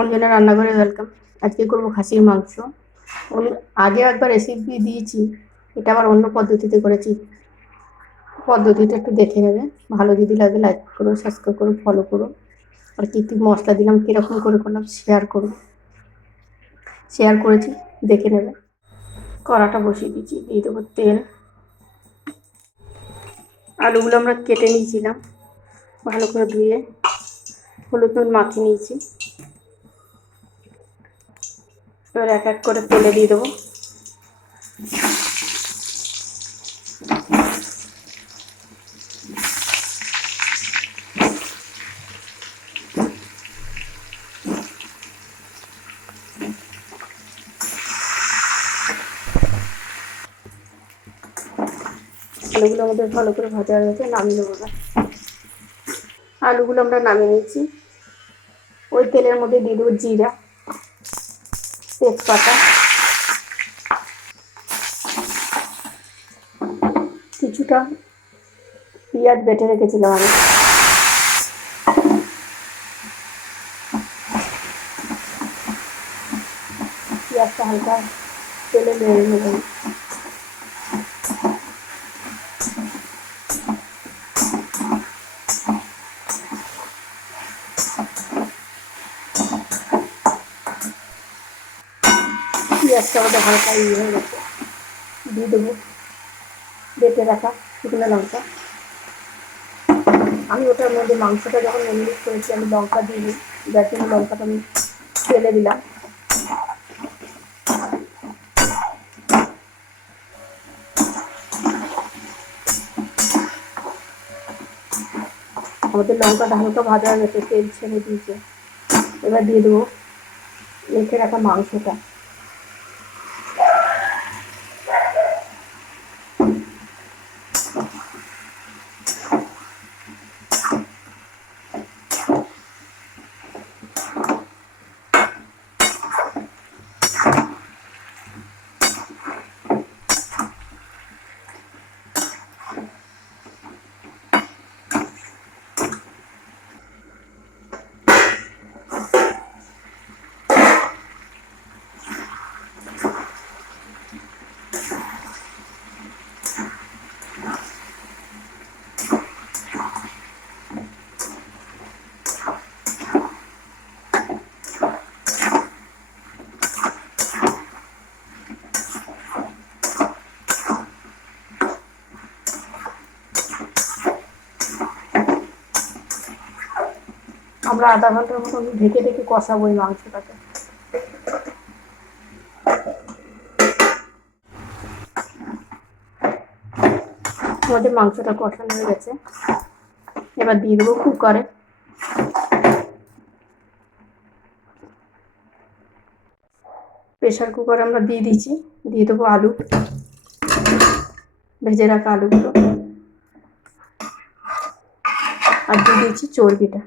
অঞ্জনা রান্নাঘরে ওয়েলকাম। আজকে করব খাসির মাংস। আগে একবার রেসিপি দিয়েছি, এটা আবার অন্য পদ্ধতিতে করেছি। পদ্ধতিটা একটু দেখে নেবে। ভালো যদি লাগে লাইক করো, সাবস্ক্রাইব করো, ফলো করো। আর কী কী মশলা দিলাম, কীরকম করে করলাম শেয়ার করেছি, দেখে নেবে। কড়াটা বসিয়ে দিয়েছি, দিয়ে দেবো তেল। আলুগুলো আমরা কেটে নিয়েছিলাম, ভালো করে ধুয়ে হলুদ নুন মাখিয়ে নিয়েছি। এবার এক এক করে তেলে দিয়ে দেবো। আলুগুলো আমাদের ভালো করে ভাজা হয়ে গেছে, নামিয়ে নেবো না। আলুগুলো আমরা নামিয়ে নিয়েছি। ওই তেলের মধ্যে দিয়ে দেবো জিরা, তেজপাতা, কিছুটা পেঁয়াজ বেটে রেখেছিলাম আমি। পেঁয়াজটা হালকা তেলে নেড়ে নেবেন। পেঁয়াজটা আমাদের হালকা হয়ে গেছে, দিয়ে দেবো বেটে রাখা শুকনো লঙ্কা। আমি ওটার মধ্যে মাংসটা যখন ম্যারিনেট করেছি আমি লঙ্কা দিইনি, যার জন্য লঙ্কাটা আমি ফেলে দিলাম। আমাদের লঙ্কাটা হালকা ভাজা হয়ে গেছে, তেল ছেড়ে দিয়েছে। এবার দিয়ে দেবো রেখে রাখা মাংসটা। আমরা আধা ঘন্টার মতো ঢেকে ঢেকে কষাবো এই মাংসটাকে। আমাদের মাংসটা কষানো হয়ে গেছে, এবার দিয়ে দেবো কুকারে। প্রেশার কুকারে আমরা দিয়ে দিয়েছি, দিয়ে দেবো আলু, ভেজে রাখা আলুগুলো, আর দিয়ে দিয়েছি চর্বিটা,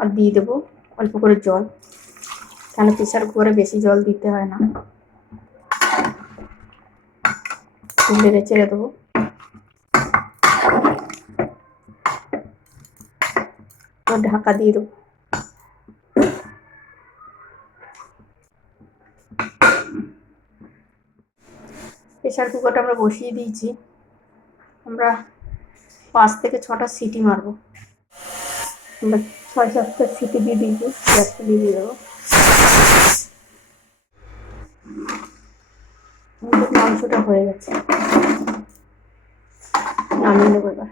আর দিয়ে দেবো অল্প করে জল, কেন প্রেশার কুকারে বেশি জল দিতে হয় না। নেড়ে ছেড়ে দেবো। ঢাকা দিয়ে দেবো। প্রেশার কুকারটা আমরা বসিয়ে দিয়েছি, আমরা 5 থেকে 6টা সিটি মারবো। আমরা 6-7টা সিটি দিয়ে দিয়েছি, গ্যাসটা দিয়ে দেবো। মাংসটা হয়ে গেছে, নামিয়ে নেবো এবার।